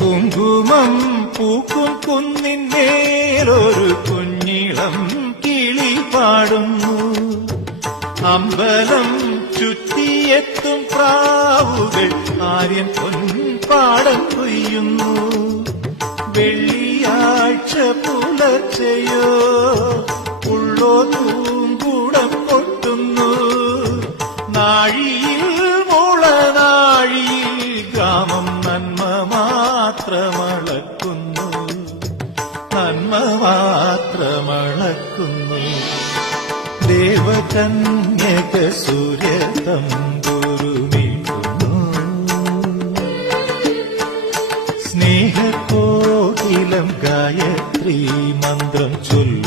കുങ്കുമം പൂക്കും കുന്നിന്മേലൊരു കുഞ്ഞിളം കിളി പാടുന്നു. അമ്പലം ചുറ്റിയെത്തും പ്രാവുകൾ ആര്യൻ പൊൻപാടം കൊയ്യുന്നു. വെള്ളിയാഴ്ച പുലർച്ചയോ ഉള്ളോ തൂങ്കൂടം പൊട്ടുന്നു. നാഴിയിൽ മുളനാഴിയിൽ ഗ്രാമം മാത്രമളക്കുന്നു നന്മ മാത്രമളക്കുന്നു ദേവകന്യക സൂര്യ തമ്പുരുമിക്കുന്നു സ്നേഹകോകിലം ഗായത്രി മന്ത്രം ചൊല്ലുന്നു